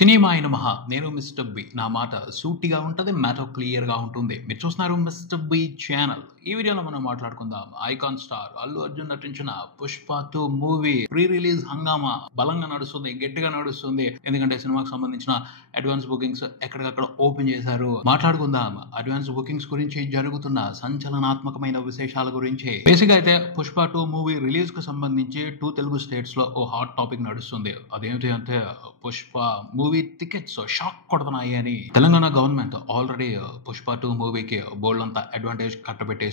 Cinema అయిన మహా నేను మిస్టర్ బి. నా మాట సూటిగా ఉంటది. మ్యాటర్ క్లియర్‌గా ఉంటుంది. మీరు చూస్తున్నారు మిస్టర్ బి ఛానల్. ఈ వీడియోలో మనం మాట్లాడుకుందాం. ఐకాన్ స్టార్ అల్లు అర్జున్ నటించిన 'పుష్ప 2' మూవీ ప్రీ రిలీజ్ హంగామా బలంగా నడుస్తుంది. గట్టిగా నడుస్తుంది. ఎందుకంటే సినిమాకి సంబంధించిన అడ్వాన్స్ బుకింగ్స్ ఎక్కడికక్కడ ఓపెన్ చేశారు. మాట్లాడుకుందాం అడ్వాన్స్ బుకింగ్స్ గురించి, జరుగుతున్న సంచలనాత్మకమైన విశేషాల గురించి. బేసిక్‌గా అయితే 'పుష్ప 2' మూవీ రిలీజ్ కు సంబంధించి 2 తెలుగు స్టేట్స్ లో ఓ హాట్ టాపిక్ నడుస్తుంది. అదేంటి అంటే 'పుష్ప' మూవీ టికెట్స్ షాక్ కొడుతున్నాయి అని. తెలంగాణ గవర్నమెంట్ ఆల్రెడీ 'పుష్ప 2' మూవీకి బోల్డంతా అడ్వాంటేజ్ కట్టబెట్టేసింది.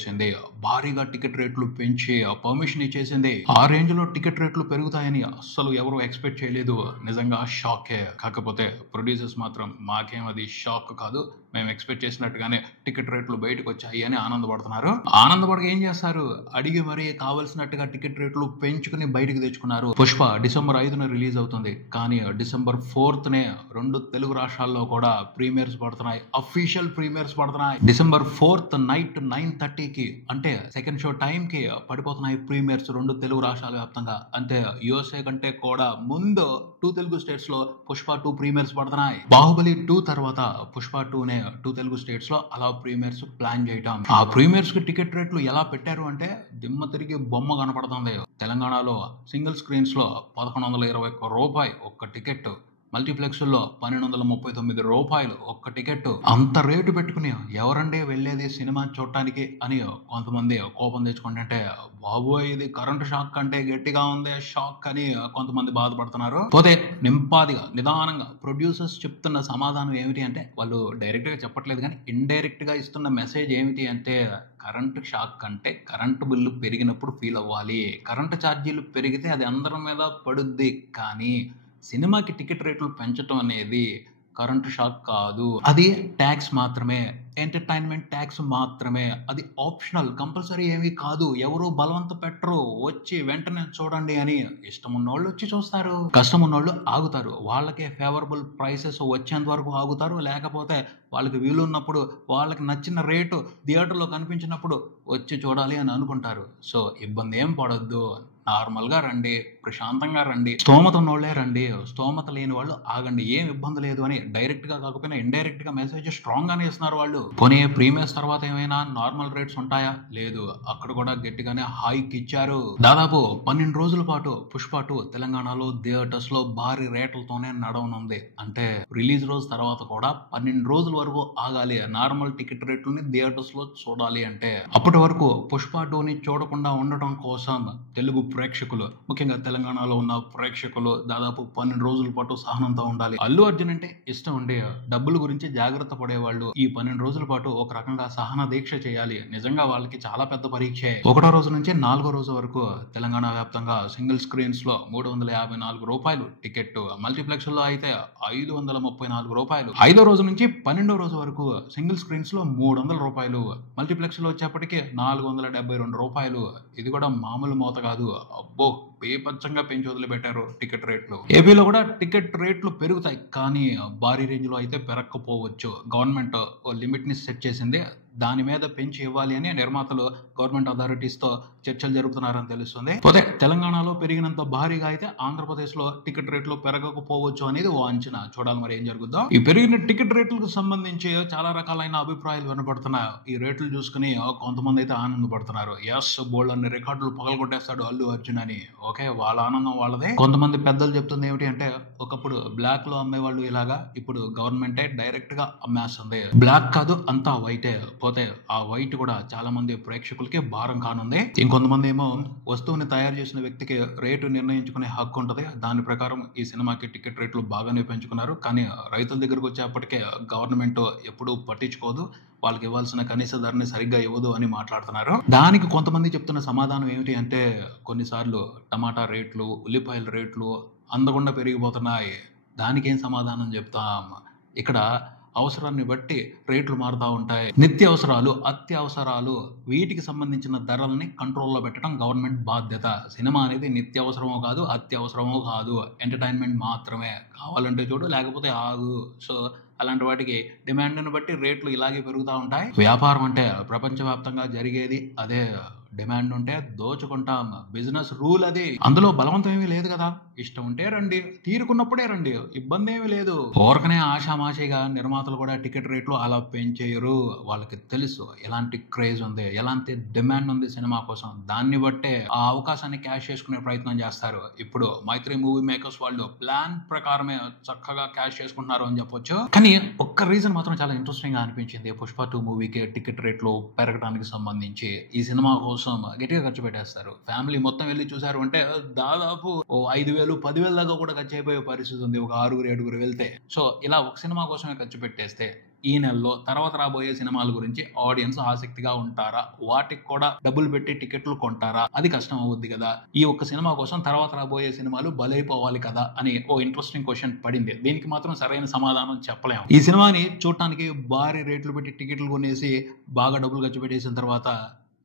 భారీగా టికెట్ రేట్లు పెంచి పర్మిషన్ ఇచ్చేసింది. ఆ రేంజ్ లో టికెట్ రేట్లు పెరుగుతాయని అస్సలు ఎవరు ఎక్స్పెక్ట్ చేయలేదు. నిజంగా షాకే. కాకపోతే ప్రొడ్యూసర్స్ మాత్రం మాకేం అది షాక్ కాదు, మేము ఎక్స్పెక్ట్ చేసినట్టుగానే టికెట్ రేట్లు బయటకు వచ్చాయి అని ఆనందపడుతున్నారు. ఆనందపడక ఏం చేస్తారు, అడిగి మరీ కావలసినట్టుగా టికెట్ రేట్లు పెంచుకుని బయటకు తెచ్చుకున్నారు. 'పుష్ప' డిసెంబర్ 5న రిలీజ్ అవుతుంది. కానీ డిసెంబర్ 4నే 2 తెలుగు రాష్ట్రాల్లో కూడా ప్రీమియర్స్ పడుతున్నాయి. అఫీషియల్ ప్రీమియర్స్ పడుతున్నాయి. డిసెంబర్ 4th నైట్ 9:30కి అంటే సెకండ్ షో టైం కి పడిపోతున్నాయి ప్రీమియర్స్ 2 తెలుగు రాష్ట్రాల వ్యాప్తంగా. అంటే యూఎస్ఏ కంటే కూడా ముందు 2 తెలుగు స్టేట్స్ లో 'పుష్ప 2' ప్రీమియర్స్ పడుతున్నాయి. 'బాహుబలి 2' తర్వాత 'పుష్ప 2'నే 2 తెలుగు స్టేట్స్ లో అలా ప్రీమియర్స్ ప్లాన్ చేయటం. ఆ ప్రీమియర్స్ కి టికెట్ రేట్లు ఎలా పెట్టారు అంటే దిమ్మ తిరిగి బొమ్మ కనపడుతుంది. తెలంగాణలో సింగిల్ స్క్రీన్స్ లో రూ. 1121 ఒక్క టికెట్, మల్టీప్లెక్స్ లో రూ. 1239 ఒక్క టికెట్. అంత రేటు పెట్టుకుని ఎవరండి వెళ్ళేది సినిమా చూడటానికి అని కొంతమంది కోపం తెచ్చుకుంటుంటే, బాబోయ్ ఇది కరెంట్ షాక్ కంటే గట్టిగా ఉంది షాక్ అని కొంతమంది బాధపడుతున్నారు. పోతే నింపాదిగా నిదానంగా ప్రొడ్యూసర్స్ చెప్తున్న సమాధానం ఏమిటి అంటే, వాళ్ళు డైరెక్ట్ గా చెప్పట్లేదు కానీ ఇండైరెక్ట్ గా ఇస్తున్న మెసేజ్ ఏమిటి అంటే, కరెంట్ షాక్ కంటే కరెంటు బిల్లు పెరిగినప్పుడు ఫీల్ అవ్వాలి. కరెంటు ఛార్జీలు పెరిగితే అది అందరి మీద పడుద్ది. కానీ సినిమాకి టికెట్ రేట్లు పెంచడం అనేది కరెంటు షాక్ కాదు. అది ట్యాక్స్ మాత్రమే, ఎంటర్టైన్మెంట్ ట్యాక్స్ మాత్రమే. అది ఆప్షనల్, కంపల్సరీ ఏమీ కాదు. ఎవరు బలవంత పెట్టరు. వచ్చి వెంటనే చూడండి అని ఇష్టం ఉన్నోళ్ళు వచ్చి చూస్తారు, కష్టం ఉన్నోళ్ళు ఆగుతారు. వాళ్ళకే ఫేవరబుల్ ప్రైసెస్ వచ్చేంత వరకు ఆగుతారు. లేకపోతే వాళ్ళకి వీలున్నప్పుడు వాళ్ళకి నచ్చిన రేటు థియేటర్లో కనిపించినప్పుడు వచ్చి చూడాలి అని అనుకుంటారు. సో ఇబ్బంది ఏం పడొద్దు. నార్మల్గా రండి, ప్రశాంతంగా రండి. స్తోమత ఉన్నోళ్లే రండి, స్తోమత లేని వాళ్ళు ఆగండి, ఏం ఇబ్బంది లేదు అని డైరెక్ట్ గా కాకపోయినా ఇండైరెక్ట్ గా మెసేజ్ స్ట్రాంగ్ గానే ఇస్తున్నారు వాళ్ళు. పోనీ ప్రీమియర్స్ తర్వాత ఏమైనా నార్మల్ రేట్స్ ఉంటాయా? లేదు, అక్కడ కూడా గట్టిగానే హైక్ ఇచ్చారు. దాదాపు 12 రోజుల పాటు 'పుష్ప 2' తెలంగాణలో థియేటర్స్ లో భారీ రేట్లతోనే నడవనుంది. అంటే రిలీజ్ రోజు తర్వాత కూడా 12 రోజుల వరకు ఆగాలి నార్మల్ టికెట్ రేట్లని థియేటర్స్ లో చూడాలి అంటే. అప్పటి వరకు 'పుష్ప 2'ని చూడకుండా ఉండటం కోసం తెలుగు ప్రేక్షకులు, ముఖ్యంగా తెలంగాణలో ఉన్న ప్రేక్షకులు దాదాపు 12 రోజుల పాటు సహనంతో ఉండాలి. అల్లు అర్జున్ అంటే ఇష్టం ఉండి డబ్బుల గురించి జాగ్రత్త పడేవాళ్ళు ఈ 12 రోజుల పాటు ఒక రకంగా సహన దీక్ష చేయాలి. నిజంగా వాళ్ళకి చాలా పెద్ద పరీక్షే. 1వ రోజు నుంచి 4వ రోజు వరకు తెలంగాణ వ్యాప్తంగా సింగిల్ స్క్రీన్స్ లో రూ. 354 టికెట్, మల్టీప్లెక్స్ లో అయితే రూ. 534. 5వ రోజు నుంచి 12వ రోజు వరకు సింగిల్ స్క్రీన్స్ లో రూ. 300, మల్టీప్లెక్స్ లో వచ్చేప్పటికి రూ. 472. ఇది కూడా మామూలు మోత కాదు. అబ్బో, బేపచ్చంగా పెంచి వదిలిపెట్టారు టికెట్ రేట్లు. ఏపీలో కూడా టికెట్ రేట్లు పెరుగుతాయి, కానీ భారీ రేంజ్ లో అయితే పెరగకపోవచ్చు. గవర్నమెంట్ లిమిట్ ని సెట్ చేసింది, దాని మీద పెంచి ఇవ్వాలి అని నిర్మాతలు గవర్నమెంట్ అథారిటీస్ తో చర్చలు జరుపుతున్నారని తెలుస్తుంది. పోతే తెలంగాణలో పెరిగినంత భారీగా అయితే ఆంధ్రప్రదేశ్ లో టికెట్ రేట్లు పెరగకపోవచ్చు అనేది ఓ అంచనా. చూడాలి మరి ఏం జరుగుతుందో. ఈ పెరిగిన టికెట్ రేట్లకు సంబంధించి చాలా రకాలైన అభిప్రాయాలు వినపడుతున్నాయి. ఈ రేట్లు చూసుకుని కొంతమంది అయితే ఆనందపడుతున్నారు. ఎస్, బోల్డ్ అన్ని రికార్డులు పగలగొట్టేస్తాడు అల్లు అర్జున్ అని. ఓకే, వాళ్ళ ఆనందం వాళ్ళదే. కొంతమంది పెద్దలు చెప్తుంది ఏమిటి అంటే, ఒకప్పుడు బ్లాక్ లో అమ్మేవాళ్ళు ఇలాగా, ఇప్పుడు గవర్నమెంటే డైరెక్ట్ గా అమ్మేస్తుంది. బ్లాక్ కాదు, అంతా వైటే. పోతే ఆ వైట్ కూడా చాలా మంది ప్రేక్షకులకి భారం కానుంది. ఇంకొంతమంది ఏమో వస్తువుని తయారు చేసిన వ్యక్తికి రేటు నిర్ణయించుకునే హక్కు ఉంటది, దాని ప్రకారం ఈ సినిమాకి టికెట్ రేట్లు బాగానే పెంచుకున్నారు. కానీ రైతుల దగ్గరకు వచ్చేప్పటికే గవర్నమెంట్ ఎప్పుడూ పట్టించుకోదు, వాళ్ళకి ఇవ్వాల్సిన కనీస ధరని సరిగ్గా ఇవ్వదు అని మాట్లాడుతున్నారు. దానికి కొంతమంది చెప్తున్న సమాధానం ఏమిటి అంటే, కొన్నిసార్లు టమాటా రేట్లు, ఉల్లిపాయల రేట్లు అందకుండా పెరిగిపోతున్నాయి. దానికి ఏం సమాధానం చెప్తాం? ఇక్కడ అవసరాన్ని బట్టి రేట్లు మారుతూ ఉంటాయి. నిత్యావసరాలు, అత్యవసరాలు, వీటికి సంబంధించిన ధరల్ని కంట్రోల్లో పెట్టడం గవర్నమెంట్ బాధ్యత. సినిమా అనేది నిత్యావసరమో కాదు, అత్యవసరమో కాదు, ఎంటర్టైన్మెంట్ మాత్రమే. కావాలంటే చూడు, లేకపోతే ఆగు. సో అలాంటి వాటికి డిమాండ్ని బట్టి రేట్లు ఇలాగే పెరుగుతూ ఉంటాయి. వ్యాపారం అంటే ప్రపంచవ్యాప్తంగా జరిగేది అదే. డిమాండ్ ఉంటే దోచుకుంటాం, బిజినెస్ రూల్ అది. అందులో బలవంతం ఏమీ లేదు కదా. ఇష్టం ఉంటే రండి, తీరుకున్నప్పుడే రండి, ఇబ్బంది ఏమీ లేదు. ఊరకనే ఆషామాషిగా నిర్మాతలు కూడా టికెట్ రేట్లు అలా పెంచేయరు. వాళ్ళకి తెలుసు ఎలాంటి క్రేజ్ ఉంది, ఎలాంటి డిమాండ్ ఉంది సినిమా కోసం. దాన్ని బట్టే ఆ అవకాశాన్ని క్యాష్ చేసుకునే ప్రయత్నం చేస్తారు. ఇప్పుడు మైత్రి మూవీ మేకర్స్ వాళ్ళు ప్లాన్ ప్రకారమే చక్కగా క్యాష్ చేసుకుంటున్నారు అని చెప్పొచ్చు. కానీ ఒక్క రీజన్ మాత్రం చాలా ఇంట్రెస్టింగ్ గా అనిపించింది. పుష్ప 2 మూవీకి టికెట్ రేట్లు పెరగడానికి సంబంధించి. ఈ సినిమా కోసం గట్టిగా ఖర్చు పెట్టేస్తారు. ఫ్యామిలీ మొత్తం వెళ్ళి చూసారు అంటే దాదాపు 5,000 10,000 దాకా కూడా ఖర్చు అయిపోయే పరిస్థితి ఉంది ఒక 6-7 వెళ్తే. సో ఇలా ఒక సినిమా కోసమే ఖర్చు పెట్టేస్తే ఈ నెలలో తర్వాత రాబోయే సినిమాల గురించి ఆడియన్స్ ఆసక్తిగా ఉంటారా, వాటికి కూడా డబ్బులు పెట్టి టికెట్లు కొంటారా, అది కష్టం అవుద్ది కదా. ఈ ఒక్క సినిమా కోసం తర్వాత రాబోయే సినిమాలు బలైపోవాలి కదా అని ఓ ఇంట్రెస్టింగ్ క్వశ్చన్ పడింది. దీనికి మాత్రం సరైన సమాధానం చెప్పలేము. ఈ సినిమాని చూడటానికి భారీ రేట్లు పెట్టి టికెట్లు కొనేసి బాగా డబ్బులు ఖర్చు పెట్టేసిన తర్వాత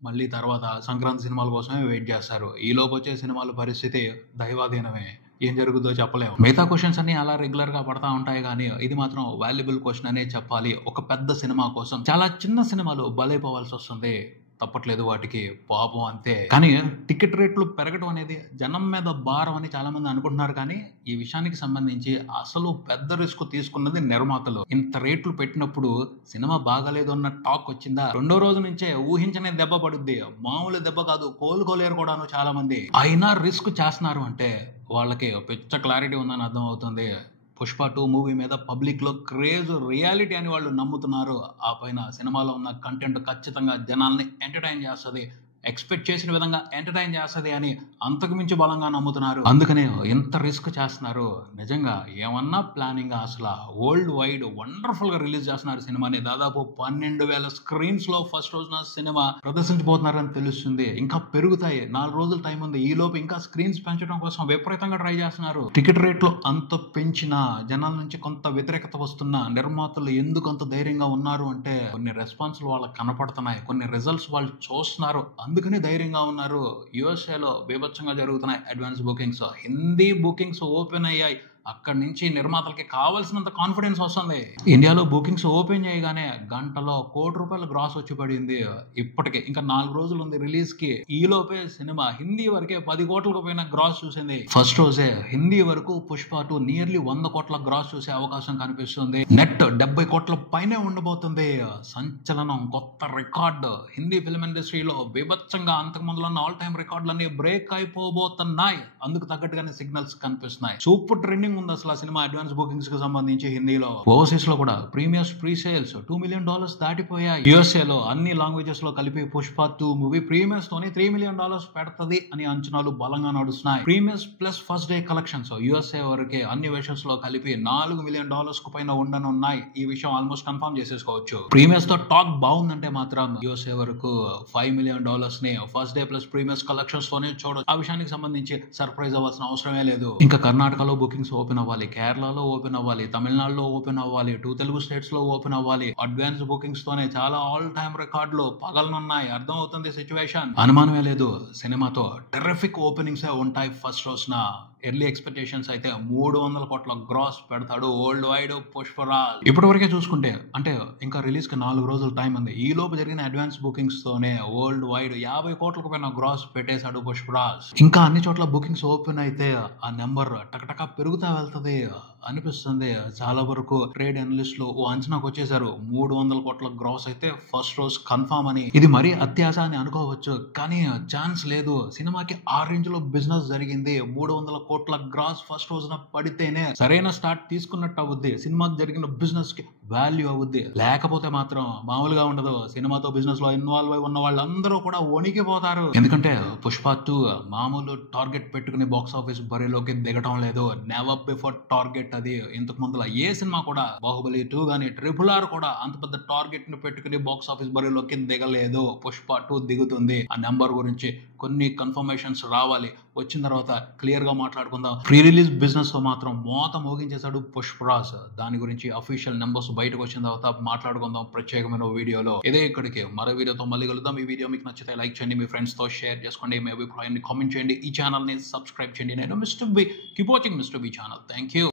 మళ్ళీ తర్వాత సంక్రాంతి సినిమాల కోసమే వెయిట్ చేస్తారు. ఈ లోపు వచ్చే సినిమాల పరిస్థితి దైవాధీనమే, ఏం జరుగుతుందో చెప్పలేము. మిగతా క్వశ్చన్స్ అన్ని అలా రెగ్యులర్ గా పడతా ఉంటాయి కానీ ఇది మాత్రం వాల్యుబుల్ క్వశ్చన్ అనే చెప్పాలి. ఒక పెద్ద సినిమా కోసం చాలా చిన్న సినిమాలు బలైపోవాల్సి వస్తుంది, తప్పట్లేదు వాటికి, పాపం అంతే. కానీ టికెట్ రేట్లు పెరగడం అనేది జనం మీద భారం అని చాలా మంది అనుకుంటున్నారు. కానీ ఈ విషయానికి సంబంధించి అసలు పెద్ద రిస్క్ తీసుకున్నది నిర్మాతలు. ఇంత రేట్లు పెట్టినప్పుడు సినిమా బాగాలేదు అన్న టాక్ వచ్చిందా, రెండో రోజు నుంచే ఊహించనే దెబ్బ పడుద్ది. మామూలు దెబ్బ కాదు, కోలుకోలేరు కూడాను చాలా మంది. అయినా రిస్క్ చేస్తున్నారు అంటే వాళ్ళకి పెద్ద క్లారిటీ ఉందని అర్థం అవుతుంది. పుష్ప 2 మూవీ మీద పబ్లిక్ లో క్రేజ్ రియాలిటీ అని వాళ్ళు నమ్ముతున్నారు. ఆ పైన సినిమాలో ఉన్న కంటెంట్ ఖచ్చితంగా జనాల్ని ఎంటర్టైన్ చేస్తుంది, ఎక్స్పెక్ట్ చేసిన విధంగా ఎంటర్టైన్ చేస్తుంది అని అంతకు మించి బలంగా నమ్ముతున్నారు. అందుకనే ఎంత రిస్క్ చేస్తున్నారు. నిజంగా ఏమన్నా ప్లానింగ్ అసలు వరల్డ్ వైడ్ వండర్ఫుల్ గా రిలీజ్ చేస్తున్నారు సినిమాని. దాదాపు 12,000 స్క్రీన్స్ లో ఫస్ట్ రోజున సినిమా ప్రదర్శించబోతున్నారని తెలుస్తుంది. ఇంకా పెరుగుతాయి, 4 రోజుల టైం ఉంది. ఈ లోపు ఇంకా స్క్రీన్స్ పెంచడం కోసం విపరీతంగా ట్రై చేస్తున్నారు. టికెట్ రేట్లు అంత పెంచినా జనాల నుంచి కొంత వ్యతిరేకత వస్తున్నా నిర్మాతలు ఎందుకు అంత ధైర్యంగా ఉన్నారు అంటే కొన్ని రెస్పాన్స్లు వాళ్ళకి కనపడుతున్నాయి, కొన్ని రిజల్ట్స్ వాళ్ళు చూస్తున్నారు, అందుకనే ధైర్యంగా ఉన్నారు. యుఎస్ఏలో బీభత్సంగా జరుగుతున్నాయి advance bookings, Hindi bookings open అయ్యాయి. అక్కడి నుంచి నిర్మాతలకి కావాల్సినంత కాన్ఫిడెన్స్ వస్తుంది. ఇండియాలో బుకింగ్స్ ఓపెన్ చేయగానే గంటలో ₹1,00,00,000 గ్రాస్ వచ్చి పడింది. ఇప్పటికే ఇంకా 4 రోజులు ఉంది రిలీజ్ కి. ఈ లోపే సినిమా హిందీ వరకే 10 కోట్లకు పైన గ్రాస్ చూసింది. ఫస్ట్ రోజే హిందీ వరకు పుష్ప 2 నియర్లీ 100 కోట్ల గ్రాస్ చూసే అవకాశం కనిపిస్తుంది. నెట్ 70 కోట్ల పైనే ఉండబోతుంది. సంచలనం, కొత్త రికార్డు. హిందీ ఫిల్మ్ ఇండస్ట్రీలో బీభత్సంగా అంతకు ముందులో ఉన్న ఆల్ టైమ్ రికార్డులన్నీ బ్రేక్ అయిపోబోతున్నాయి. అందుకు తగ్గట్టుగానే సిగ్నల్స్ కనిపిస్తున్నాయి. సూపర్ ట్రెండింగ్ ఉంది అసలు సినిమా అడ్వాన్స్ బుకింగ్స్ కి సంబంధించి. హిందీలో ఓవర్సీస్ లో కూడా ప్రీమియర్స్ ప్రీ సేల్స్ $2 million దాటిపోయాయి. యుఎస్ఏ లో అన్ని లాంగ్వేజెస్ లో కలిపి పుష్ప 2 మూవీ ప్రీమియర్స్ తోని $3 million పెడతది అని అంచనాలు బలంగా నడుస్తున్నాయి. Premieres plus first day collections USA వరకే అన్ని వెర్షన్స్ లో కలిపి $4 million కు పైన ఉండనున్నాయి. ఈ విషయం ఆల్మోస్ట్ కన్ఫర్మ్ చేసేసుకోవచ్చు. ప్రీమియర్స్ తో టాక్ బాగుందంటే మాత్రం యుఎస్ఏ వరకు $5 million ని first day plus premieres collections తోనే చూడొచ్చు. ఆ విషయానికి సంబంధించి సర్ప్రైజ్ అవ్వాల్సిన అవసరమే లేదు. ఇంకా కర్ణాటకలో బుకింగ్స్ ఓపెన్ అవ్వాలి, కేరళలో ఓపెన్ అవ్వాలి, తమిళనాడులో ఓపెన్ అవ్వాలి, 2 తెలుగు స్టేట్స్ లో ఓపెన్ అవ్వాలి. అడ్వాన్స్ బుకింగ్స్ తోనే చాలా ఆల్ టైమ్ రికార్డులు పగలనున్నాయి. అర్థం అవుతుంది సిచ్యువేషన్, అనుమానమే లేదు. సినిమాతో టెర్రిఫిక్ ఓపెనింగ్స్ ఉంటాయి ఫస్ట్ రోజున. ఎర్లీ ఎక్స్పెక్టేషన్స్ అయితే 300 కోట్ల గ్రాస్ పెడతాడు వరల్డ్ వైడ్ పుష్పరాజ్. ఇప్పటి వరకే చూసుకుంటే అంటే ఇంకా రిలీజ్ కి 4 రోజుల టైం ఉంది. ఈ లోపు జరిగిన అడ్వాన్స్ బుకింగ్స్ తోనే వరల్డ్ వైడ్ 50 కోట్లకు పైన గ్రాస్ పెట్టేశాడు పుష్పరాజ్. ఇంకా అన్ని చోట్ల బుకింగ్స్ ఓపెన్ అయితే ఆ నెంబర్ టకటకా పెరుగుతా వెళ్తది అనిపిస్తుంది. చాలా వరకు ట్రేడ్ అనలిస్టులు ఓ అంచనాకు వచ్చేసారు, 300 కోట్ల గ్రాస్ అయితే ఫస్ట్ రోజు కన్ఫర్మ్ అని. ఇది మరీ అత్యాశ అని అనుకోవచ్చు, కానీ ఛాన్స్ లేదు. సినిమాకి ఆ రేంజ్ లో బిజినెస్ జరిగింది. 300 కోట్ల గ్రాస్ ఫస్ట్ రోజున పడితేనే సరైన స్టార్ట్ తీసుకున్నట్టు అవుద్ది, సినిమాకి జరిగిన బిజినెస్ కి వాల్యూ అవుద్ది. లేకపోతే మాత్రం మామూలుగా ఉండదు. సినిమాతో బిజినెస్ లో ఇన్వాల్వ్ అయి ఉన్న వాళ్ళందరూ కూడా వణికిపోతారు. ఎందుకంటే పుష్ప 2 మామూలు టార్గెట్ పెట్టుకుని బాక్స్ ఆఫీస్ బరిలోకి దిగటం లేదు. నెవర్ బిఫోర్ టార్గెట్ అది. ఇంతకు ముందులో ఏ సినిమా కూడా, బాహుబలి 2 గానీ RRR కూడా అంత పెద్ద టార్గెట్ ని పెట్టుకుని బాక్స్ ఆఫీస్ బరిలోకి దిగలేదు. పుష్ప 2 దిగుతుంది. ఆ నెంబర్ గురించి కొన్ని కన్ఫర్మేషన్స్ రావాలి, వచ్చిన తర్వాత క్లియర్ గా మాట్లాడుకుందాం. ప్రీ రిలీజ్ బిజినెస్ తో మాత్రం మోత మోగించేశాడు పుష్పరాజ్. దాని గురించి అఫీషియల్ నెంబర్స్ బయటకు వచ్చిన తర్వాత మాట్లాడుకుందాం ప్రత్యేకమైన వీడియోలో. ఇదే ఇక్కడికి మరో వీడియోతో మళ్ళీ కలుద్దాం. ఈ వీడియో మీకు నచ్చితే లైక్ చేయండి, మీ ఫ్రెండ్స్ తో షేర్ చేసుకోండి, మీ అభిప్రాయాన్ని కామెంట్ చేయండి, ఈ ఛానల్ ని సబ్స్క్రైబ్ చేయండి. నేను Mr B. Keep watching Mr B channel. Thank you.